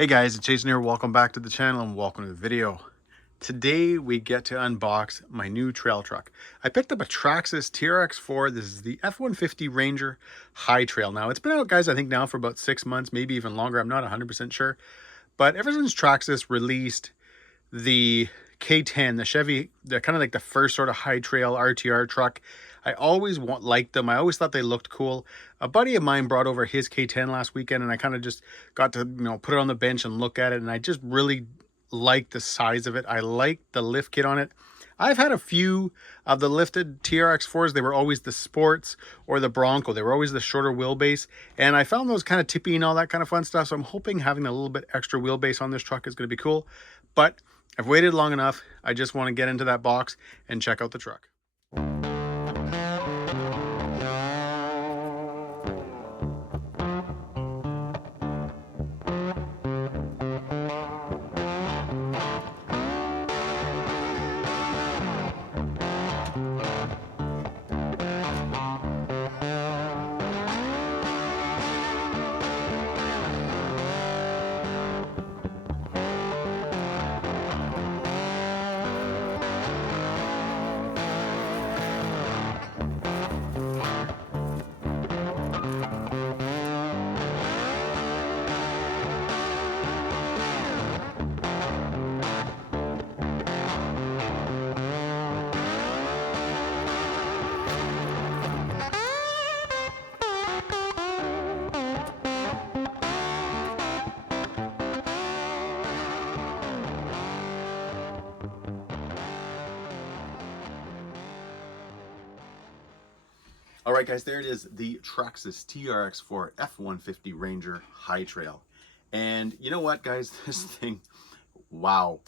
Hey guys, it's Jason here. Welcome back to the channel and welcome to the video. Today we get to unbox my new trail truck. I picked up a Traxxas trx4. This is the F150 Ranger High Trail. Now it's been out, guys, I think now for about 6 months, maybe even longer. I'm not 100% sure. But ever since Traxxas released the K10, the Chevy, the kind of like the first sort of high trail RTR truck, I always liked them. I always thought they looked cool. A buddy of mine brought over his K10 last weekend, and I kind of just got to, put it on the bench and look at it, and I just really like the size of it. I like the lift kit on it. I've had a few of the lifted TRX4s. They were always the Sports or the Bronco. They were always the shorter wheelbase, and I found those kind of tippy and all that kind of fun stuff. So I'm hoping having a little bit extra wheelbase on this truck is going to be cool. But I've waited long enough. I just want to get into that box and check out the truck. All right, guys, there it is, the Traxxas trx4 F150 Ranger High Trail. And you know what, guys, this thing, wow.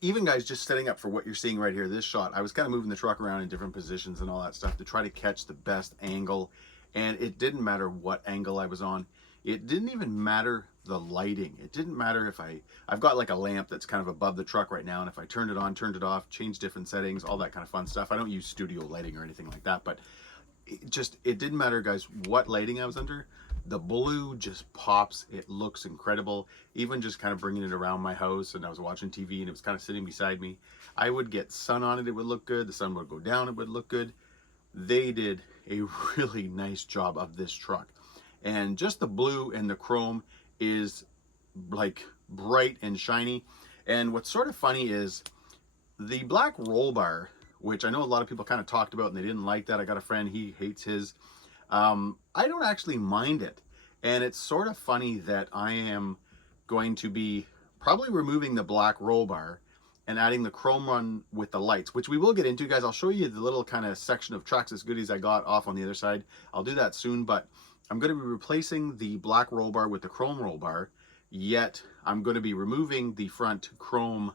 Even guys, just setting up for what you're seeing right here, this shot, I was kind of moving the truck around in different positions and all that stuff to try to catch the best angle. And it didn't matter what angle I was on. It didn't even matter the lighting. It didn't matter if I've got like a lamp that's kind of above the truck right now, and if I turned it on, turned it off, changed different settings, all that kind of fun stuff. I don't use studio lighting or anything like that, but it didn't matter, guys, what lighting I was under. The blue just pops. It looks incredible. Even just kind of bringing it around my house, and I was watching TV and it was kind of sitting beside me, I would get sun on it, it would look good. The sun would go down, it would look good. They did a really nice job of this truck, and just the blue and the chrome is like bright and shiny. And what's sort of funny is the black roll bar, which I know a lot of people kind of talked about and they didn't like that. I got a friend, he hates his. I don't actually mind it. And it's sort of funny that I am going to be probably removing the black roll bar and adding the chrome one with the lights, which we will get into, guys. I'll show you the little kind of section of Traxxas goodies I got off on the other side. I'll do that soon, but I'm going to be replacing the black roll bar with the chrome roll bar, yet I'm going to be removing the front chrome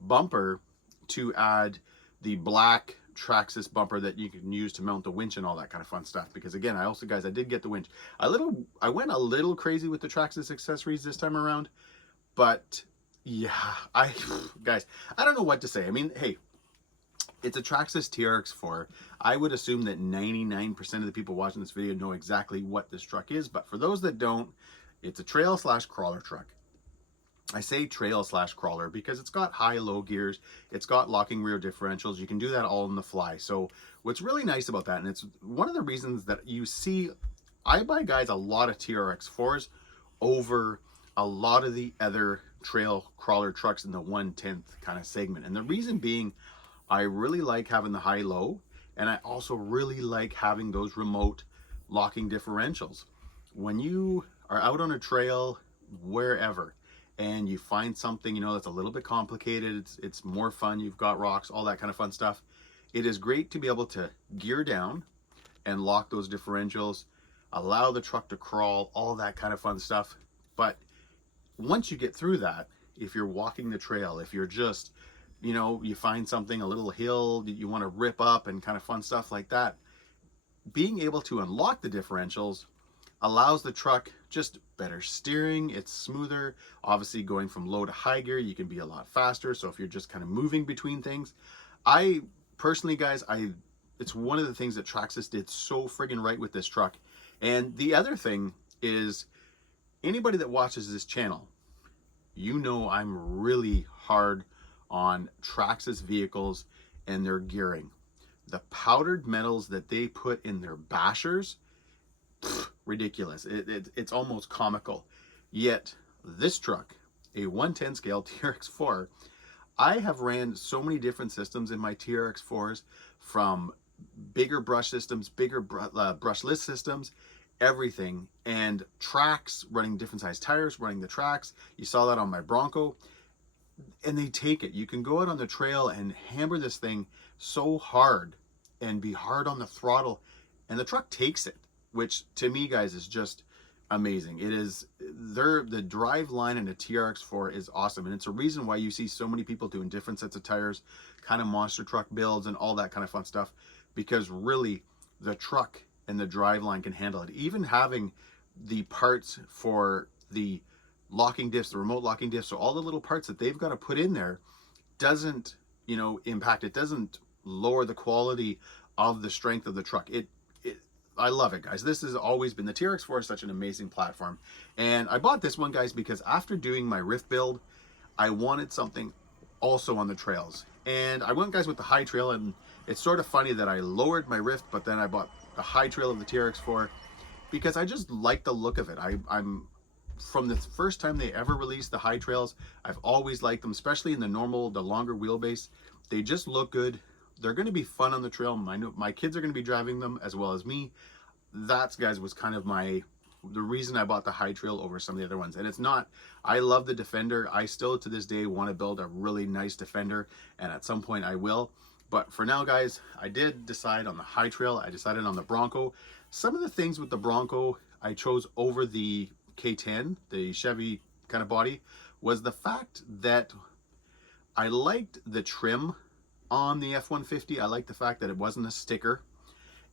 bumper to add the black Traxxas bumper that you can use to mount the winch and all that kind of fun stuff. Because again, I also, guys, I did get the winch. I went a little crazy with the Traxxas accessories this time around, but yeah, guys, I don't know what to say. I mean, hey, it's a Traxxas TRX4. I would assume that 99% of the people watching this video know exactly what this truck is, but for those that don't, it's a trail slash crawler truck. I say trail slash crawler because it's got high-low gears, it's got locking rear differentials, you can do that all on the fly. So what's really nice about that, and it's one of the reasons that you see, I buy, guys, a lot of TRX4s over a lot of the other trail crawler trucks in the 1/10 kind of segment. And the reason being, I really like having the high-low, and I also really like having those remote locking differentials. When you are out on a trail, wherever, and you find something, that's a little bit complicated, it's more fun, you've got rocks, all that kind of fun stuff, it is great to be able to gear down and lock those differentials, allow the truck to crawl, all that kind of fun stuff. But once you get through that, if you're walking the trail, if you're just, you find something, a little hill that you want to rip up and kind of fun stuff like that, being able to unlock the differentials allows the truck just better steering, it's smoother. Obviously, going from low to high gear, you can be a lot faster. So if you're just kind of moving between things, I personally, guys, it's one of the things that Traxxas did so friggin' right with this truck. And the other thing is, anybody that watches this channel, you know I'm really hard on Traxxas vehicles and their gearing. The powdered metals that they put in their bashers, ridiculous. It's almost comical. Yet this truck, a 110 scale TRX4, I have ran so many different systems in my TRX4s, from bigger brush systems, bigger brushless systems, everything, and tracks, running different size tires, running the tracks. You saw that on my Bronco, and they take it. You can go out on the trail and hammer this thing so hard and be hard on the throttle, and the truck takes it, which to me, guys, is just amazing. It is the drive line in a TRX4 is awesome, and it's a reason why you see so many people doing different sets of tires, kind of monster truck builds and all that kind of fun stuff, because really the truck and the drive line can handle it. Even having the parts for the locking diffs, the remote locking diffs, so all the little parts that they've got to put in there doesn't, you know, impact, it doesn't lower the quality of the strength of the truck. I love it, guys. This has always been, the TRX4 is such an amazing platform. And I bought this one, guys, because after doing my Rift build, I wanted something also on the trails. And I went, guys, with the high trail, and it's sort of funny that I lowered my Rift, but then I bought the high trail of the TRX4 because I just like the look of it. I'm from the first time they ever released the high trails, I've always liked them, especially in the longer wheelbase. They just look good. They're going to be fun on the trail. My kids are going to be driving them as well as me. That's, guys, was kind of the reason I bought the high trail over some of the other ones. And it's not, I love the Defender. I still to this day want to build a really nice Defender, and at some point I will. But for now, guys, I did decide on the high trail. I decided on the Bronco. Some of the things with the Bronco I chose over the K10, the Chevy kind of body, was the fact that I liked the trim on the F150. I liked the fact that it wasn't a sticker.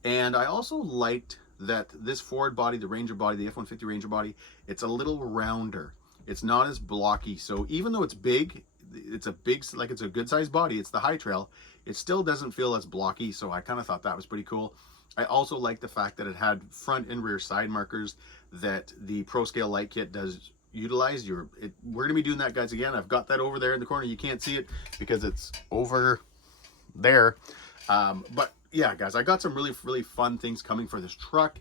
And I also liked that this Ford body, the Ranger body, the F-150 Ranger body, it's a little rounder. It's not as blocky. So even though it's big, it's a good sized body, it's the high trail, it still doesn't feel as blocky. So I kind of thought that was pretty cool. I also like the fact that it had front and rear side markers that the Pro Scale Light Kit does utilize. We're going to be doing that, guys, again. I've got that over there in the corner. You can't see it because it's over there. But yeah, guys, I got some really fun things coming for this truck.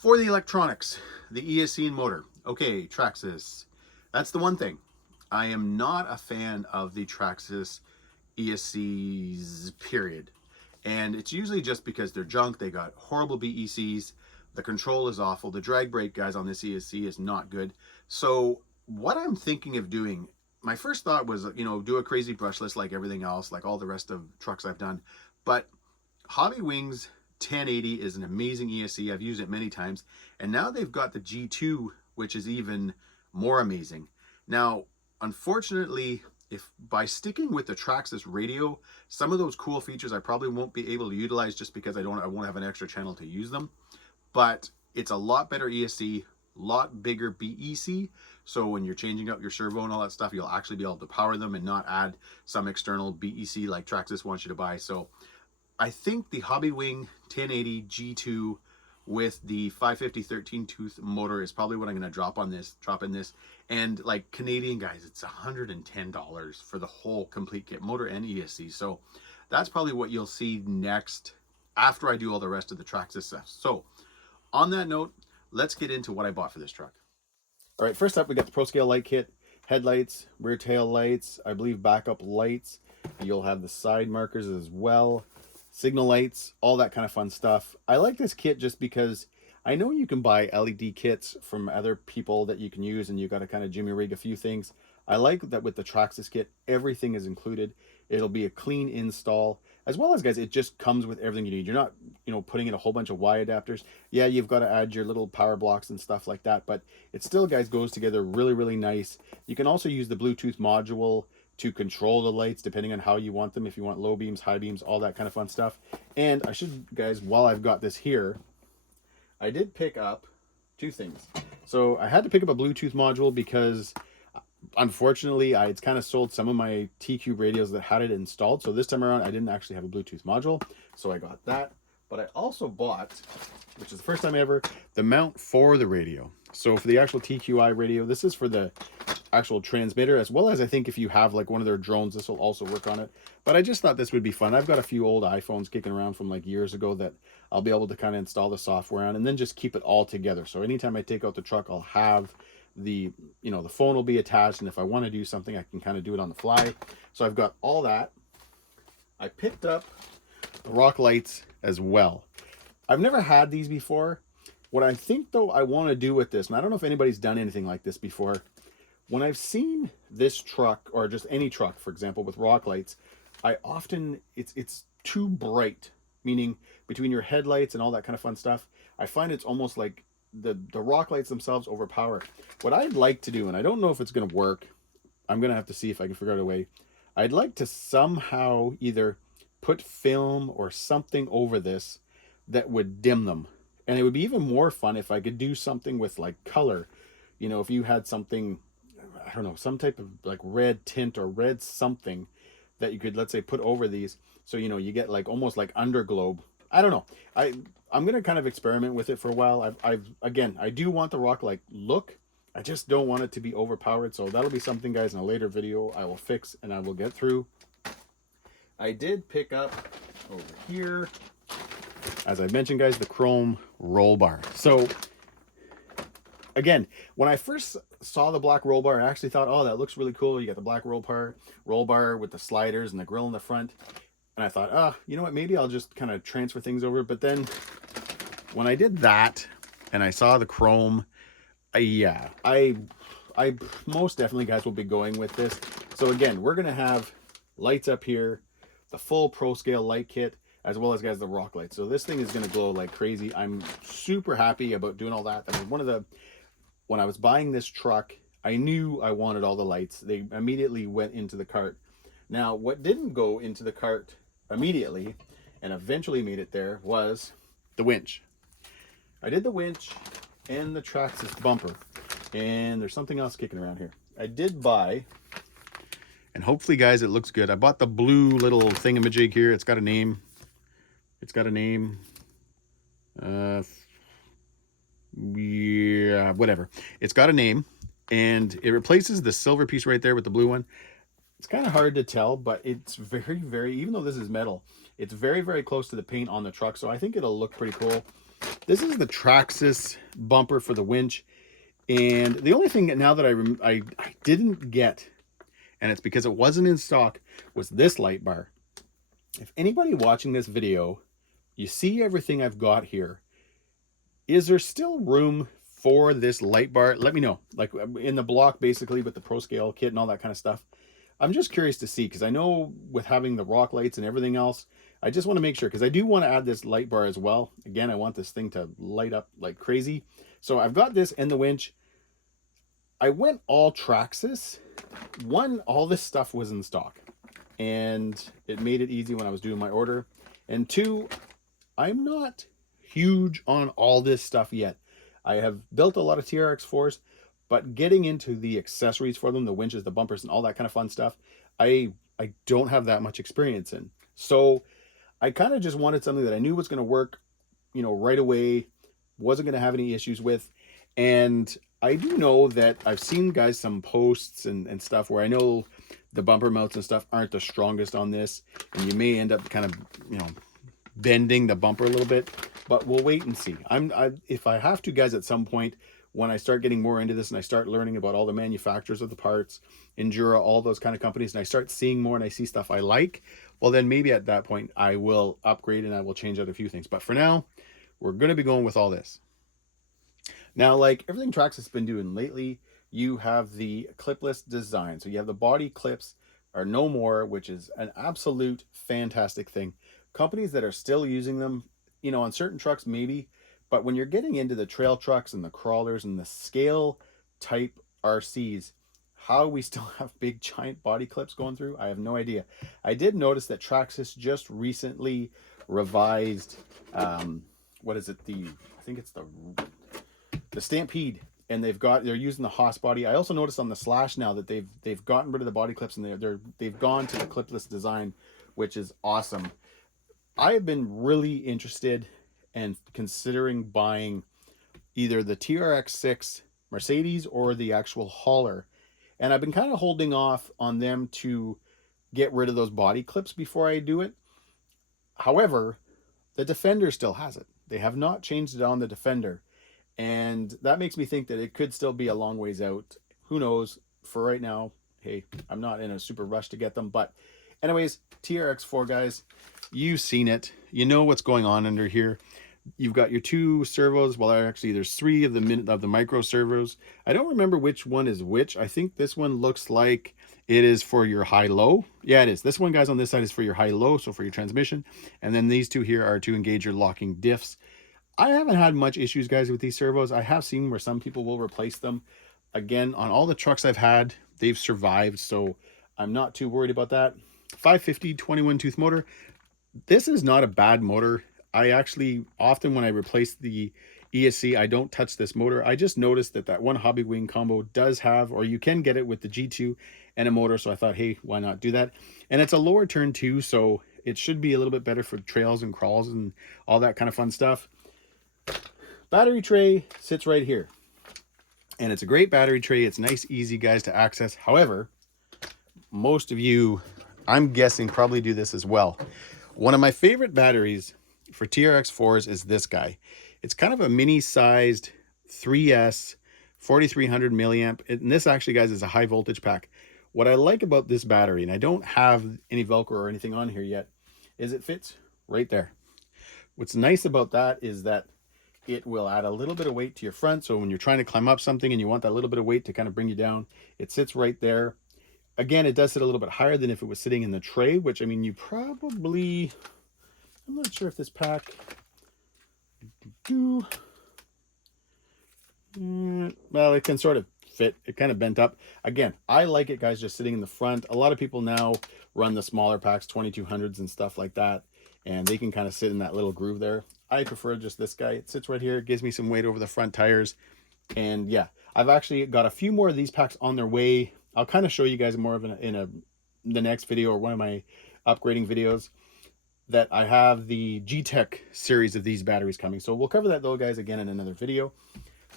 For the electronics, the ESC and motor. Okay, Traxxas. That's the one thing. I am not a fan of the Traxxas ESCs, period. And it's usually just because they're junk. They got horrible BECs. The control is awful. The drag brake, guys, on this ESC is not good. So what I'm thinking of doing, my first thought was, you know, do a crazy brushless like everything else, like all the rest of trucks I've done. But Hobby Wings 1080 is an amazing ESC. I've used it many times. And now they've got the G2, which is even more amazing. Now, unfortunately, if by sticking with the Traxxas radio, some of those cool features I probably won't be able to utilize just because I won't have an extra channel to use them. But it's a lot better ESC, lot bigger BEC. So when you're changing up your servo and all that stuff, you'll actually be able to power them and not add some external BEC like Traxxas wants you to buy. So I think the Hobby Wing 1080 G2 with the 550 13 tooth motor is probably what I'm going to drop in this. And like Canadian, guys, it's $110 for the whole complete kit, motor and ESC. So that's probably what you'll see next after I do all the rest of the Traxxas stuff. So on that note, let's get into what I bought for this truck. All right, first up, we got the Pro Scale Light Kit, headlights, rear tail lights, I believe backup lights. You'll have the side markers as well, signal lights, all that kind of fun stuff. I like this kit just because I know you can buy LED kits from other people that you can use, and you got to kind of jimmy rig a few things. I like that with the Traxxas kit, everything is included. It'll be a clean install, as well as, guys, it just comes with everything you need. You're not, you know, putting in a whole bunch of Y adapters. Yeah, you've got to add your little power blocks and stuff like that, but it still, guys, goes together really nice. You can also use the Bluetooth module to control the lights depending on how you want them, if you want low beams, high beams, all that kind of fun stuff. And I should, guys, while I've got this here, I did pick up two things. So I had to pick up a Bluetooth module because unfortunately it's kind of sold some of my TQ radios that had it installed. So this time around I didn't actually have a Bluetooth module, so I got that. But I also bought, which is the first time ever, the mount for the radio. So for the actual TQI radio, this is for the actual transmitter, as well as I think if you have like one of their drones, this will also work on it. But I just thought this would be fun. I've got a few old iPhones kicking around from like years ago that I'll be able to kind of install the software on and then just keep it all together. So anytime I take out the truck, I'll have the, you know, the phone will be attached, and if I want to do something, I can kind of do it on the fly. So I've got all that. I picked up the rock lights as well. I've never had these before. What I think though I want to do with this, and I don't know if anybody's done anything like this before, when I've seen this truck, or just any truck, for example, with rock lights, I often, it's too bright, meaning between your headlights and all that kind of fun stuff, I find it's almost like the rock lights themselves overpower. What I'd like to do, and I don't know if it's going to work, I'm going to have to see if I can figure out a way. I'd like to somehow either put film or something over this that would dim them. And it would be even more fun if I could do something with like color. You know, if you had something, I don't know, some type of like red tint or red something that you could, let's say, put over these. So, you know, you get like almost like underglow. I don't know. I'm going to kind of experiment with it for a while. Again, I do want the rock light look. I just don't want it to be overpowered. So that'll be something, guys, in a later video I will fix and I will get through. I did pick up over here, as I mentioned, guys, the chrome roll bar. So again, when I first saw the black roll bar, I actually thought, oh, that looks really cool. You got the black roll bar with the sliders and the grill in the front. And I thought, oh, you know what, maybe I'll just kind of transfer things over. But then when I did that and I saw the chrome, yeah, I most definitely, guys, will be going with this. So again, we're going to have lights up here, the full pro scale light kit, as well as, guys, the rock lights. So this thing is going to glow like crazy. I'm super happy about doing all that. That was one of the, when I was buying this truck, I knew I wanted all the lights. They immediately went into the cart. Now, what didn't go into the cart immediately and eventually made it there was the winch. I did the winch and the Traxxas bumper, and there's something else kicking around here. I did buy, and hopefully, guys, it looks good. I bought the blue little thingamajig here. It's got a name. It's got a name. Yeah, whatever. It's got a name, and it replaces the silver piece right there with the blue one. It's kind of hard to tell, but it's very, very, even though this is metal, it's very, very close to the paint on the truck. So I think it'll look pretty cool. This is the Traxxas bumper for the winch. And the only thing now that I didn't get, and it's because it wasn't in stock, was this light bar. If anybody watching this video, you see everything I've got here, is there still room for this light bar? Let me know. Like in the block, basically, with the Pro Scale kit and all that kind of stuff. I'm just curious to see, because I know with having the rock lights and everything else, I just want to make sure, because I do want to add this light bar as well. Again, I want this thing to light up like crazy. So I've got this and the winch. I went all Traxxas. One, all this stuff was in stock, and it made it easy when I was doing my order. And two, I'm not huge on all this stuff yet. I have built a lot of TRX4s, but getting into the accessories for them, the winches, the bumpers, and all that kind of fun stuff, I don't have that much experience in. So I kind of just wanted something that I knew was going to work, you know, right away, wasn't going to have any issues with. And I do know that I've seen, guys, some posts and stuff where I know the bumper mounts and stuff aren't the strongest on this, and you may end up kind of, you know, bending the bumper a little bit, but we'll wait and see. If I have to, guys, at some point, when I start getting more into this and I start learning about all the manufacturers of the parts, Endura, all those kind of companies, and I start seeing more and I see stuff I like, well, then maybe at that point I will upgrade and I will change out a few things. But for now, we're going to be going with all this. Now, like everything Traxxas has been doing lately, you have the clipless design. So you have the body clips are no more, which is an absolute fantastic thing. Companies that are still using them, you know, on certain trucks, maybe, but when you're getting into the trail trucks and the crawlers and the scale type RCs, how we still have big giant body clips going through, I have no idea. I did notice that Traxxas just recently revised, what is it? I think it's the Stampede, and they're using the Haas body. I also noticed on the Slash now that they've gotten rid of the body clips and they've gone to the clipless design, which is awesome. I have been really interested and considering buying either the TRX6 Mercedes or the actual hauler. And I've been kind of holding off on them to get rid of those body clips before I do it. However, the Defender still has it. They have not changed it on the Defender. And that makes me think that it could still be a long ways out. Who knows? For right now, hey, I'm not in a super rush to get them. But anyways, TRX4 guys, you've seen it. You know what's going on under here. You've got your two servos. Well, actually, there's three of the micro servos. I don't remember which one is which. I think this one looks like it is for your high-low. Yeah, it is. This one, guys, on this side is for your high-low, so for your transmission. And then these two here are to engage your locking diffs. I haven't had much issues, guys, with these servos. I have seen where some people will replace them. Again, on all the trucks I've had, they've survived, so I'm not too worried about that. 550 21 tooth motor. This is not a bad motor. I actually, often when I replace the ESC, I don't touch this motor. I just noticed that that one Hobby Wing combo does have, or you can get it with the G2 and a motor, so I thought, hey, why not do that? And it's a lower turn too, so it should be a little bit better for trails and crawls and all that kind of fun stuff. Battery tray sits right here. And it's a great battery tray. It's nice, easy, guys, to access. However, most of you, I'm guessing, probably do this as well. One of my favorite batteries for TRX4s is this guy. It's kind of a mini-sized 3S 4300 milliamp. And this actually, guys, is a high voltage pack. What I like about this battery, and I don't have any Velcro or anything on here yet, is it fits right there. What's nice about that is that it will add a little bit of weight to your front. So when you're trying to climb up something and you want that little bit of weight to kind of bring you down, it sits right there. Again, it does sit a little bit higher than if it was sitting in the tray, which, I mean, you probably, I'm not sure if this pack, well, it can sort of fit. It kind of bent up. Again, I like it, guys, just sitting in the front. A lot of people now run the smaller packs, 2200s and stuff like that, and they can kind of sit in that little groove there. I prefer just this guy. It sits right here. It gives me some weight over the front tires. And yeah, I've actually got a few more of these packs on their way. I'll kind of show you guys more of the next video, or one of my upgrading videos, that I have the G-Tech series of these batteries coming. So we'll cover that though, guys, again in another video.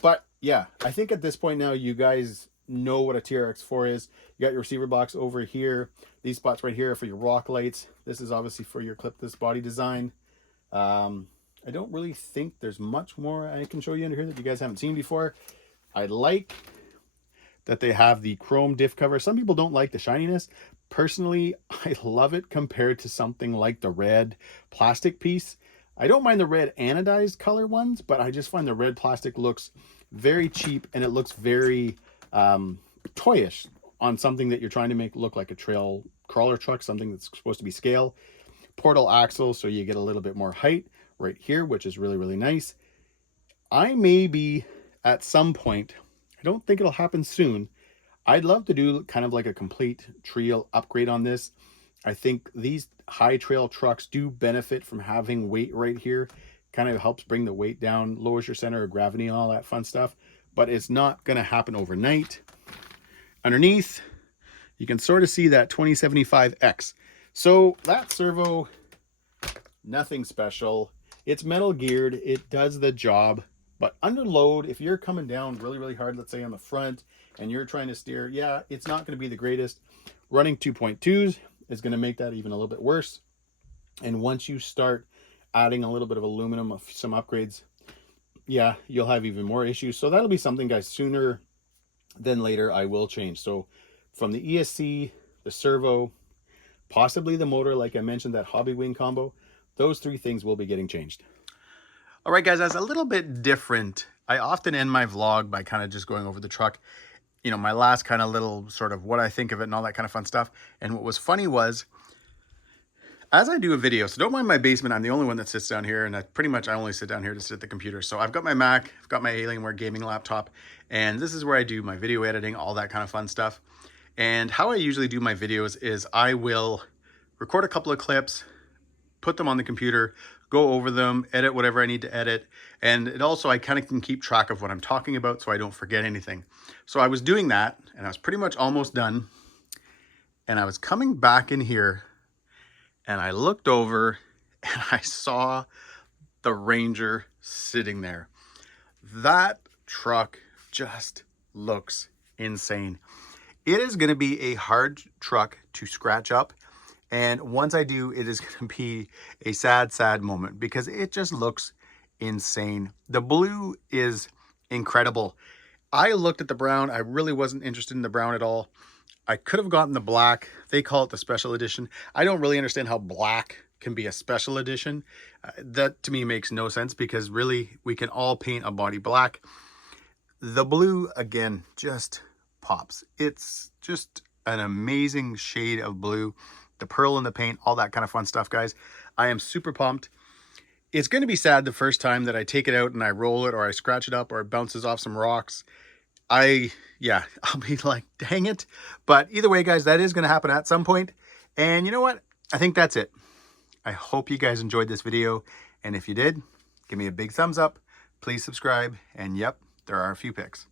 But yeah, I think at this point now, you guys know what a TRX4 is. You got your receiver box over here. These spots right here are for your rock lights. This is obviously for your clip-this body design. I don't really think there's much more I can show you under here that you guys haven't seen before. I like that they have the chrome diff cover. Some people don't like the shininess. Personally, I love it compared to something like the red plastic piece. I don't mind the red anodized color ones, but I just find the red plastic looks very cheap, and it looks very toyish on something that you're trying to make look like a trail crawler truck, something that's supposed to be scale. Portal axle, so you get a little bit more height right here, which is really, really nice. I may be at some point, I don't think it'll happen soon, I'd love to do kind of like a complete trail upgrade on this. I think these high trail trucks do benefit from having weight right here. Kind of helps bring the weight down, lowers your center of gravity and all that fun stuff, but it's not going to happen overnight. Underneath, you can sort of see that 2075X. So that servo, nothing special. It's metal geared. It does the job. But under load, if you're coming down really, really hard, let's say on the front, and you're trying to steer, yeah, it's not going to be the greatest. Running 2.2s is going to make that even a little bit worse. And once you start adding a little bit of aluminum, some upgrades, yeah, you'll have even more issues. So that'll be something, guys, sooner than later I will change. So from the ESC, the servo, possibly the motor, like I mentioned, that Hobby Wing combo, those three things will be getting changed. All right, guys, that's a little bit different. I often end my vlog by kind of just going over the truck, you know, my last kind of little sort of what I think of it and all that kind of fun stuff. And what was funny was, as I do a video, so don't mind my basement, I'm the only one that sits down here, and I only sit down here to sit at the computer. So I've got my Mac, I've got my Alienware gaming laptop, and this is where I do my video editing, all that kind of fun stuff. And how I usually do my videos is I will record a couple of clips, put them on the computer, go over them, edit whatever I need to edit. And it also, I kind of can keep track of what I'm talking about so I don't forget anything. So I was doing that, and I was pretty much almost done. And I was coming back in here, and I looked over, and I saw the Ranger sitting there. That truck just looks insane. It is going to be a hard truck to scratch up. And once I do, it is going to be a sad, sad moment because it just looks insane. The blue is incredible. I looked at the brown. I really wasn't interested in the brown at all. I could have gotten the black. They call it the special edition. I don't really understand how black can be a special edition. That to me makes no sense because really we can all paint a body black. The blue, again, just pops. It's just an amazing shade of blue. The pearl in the paint, all that kind of fun stuff, guys. I am super pumped. It's going to be sad the first time that I take it out and I roll it or I scratch it up or it bounces off some rocks. I'll be like, dang it. But either way, guys, that is going to happen at some point. And you know what? I think that's it. I hope you guys enjoyed this video. And if you did, give me a big thumbs up. Please subscribe. And yep, there are a few pics.